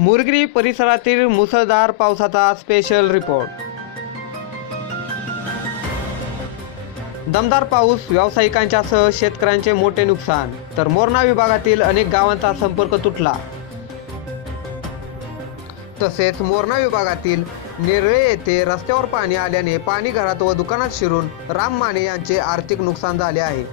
मुरगिरी परिसरातील मुसळधार पावसाचा स्पेशल रिपोर्ट। दमदार पाऊस, व्यावसायिकांच्यासह शेतकऱ्यांचे मोठे नुकसान, तर मोरणा विभागातील अनेक गावांचा संपर्क तुटला। तसेच मोरणा विभागातील नेरळे येथे रस्त्यावर पाणी आल्याने पाणी घरात व दुकानात शिरून राम माने यांचे आर्थिक नुकसान झाले आहे।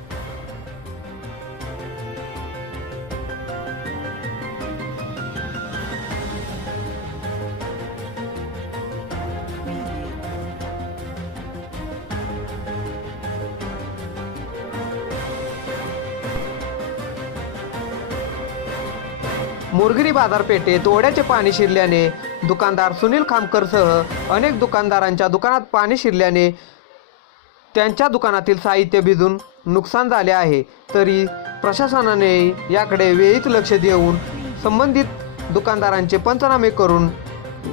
मुरगिरी बाजारपेठेत ओढ्याचे पाणी शिरल्याने दुकानदार सुनील खामकरसह अनेक दुकानदारांच्या दुकानात पाणी शिरल्याने त्यांच्या दुकानातील साहित्य भिजून नुकसान झाले आहे। तरी प्रशासनाने याकडे वेळीच लक्ष देऊन संबंधित दुकानदारांचे पंचनामे करून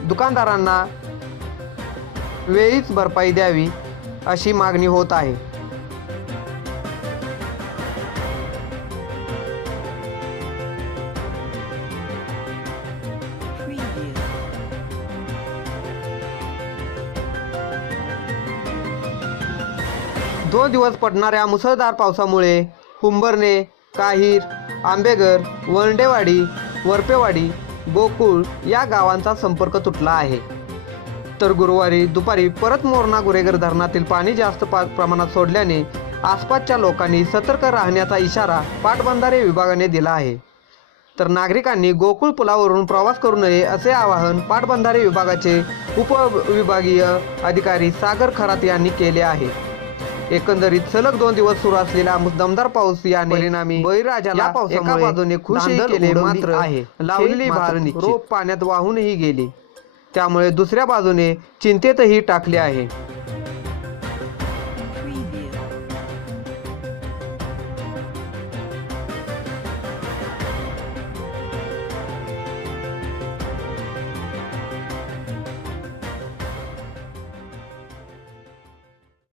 दुकानदारांना वेळीच भरपाई द्यावी अशी मागणी होत आहे। दोन दिवस पडणाऱ्या मुसळधार पावसामुळे हुंबरणे, काहीर, आंबेघर, वरंडेवाडी, वरपेवाडी, गोकुळ या गावांचा संपर्क तुटला आहे। तर गुरुवारी दुपारी परत मोरणा गुरेघर धरणातील पाणी जास्त प्रमाणात सोडल्याने आसपासच्या लोकांनी सतर्क राहण्याचा इशारा पाटबंधारे विभागाने दिला आहे। तर नागरिकांनी गोकुळ पुलावरून प्रवास करू नये असे आवाहन पाटबंधारे विभागाचे उपविभागीय अधिकारी सागर खरात यांनी केले आहे। एकंदरीत सलग 2 दिवस सुरू असलेला दमदार पाऊस याने परिणामी बळीराजाला एका बाजूने खुशी केले, मात्र लावलेली भात रोप पाण्यात वाहूनही गेली, त्यामुळे दुसऱ्या बाजूने चिंतेतही टाकले आहे।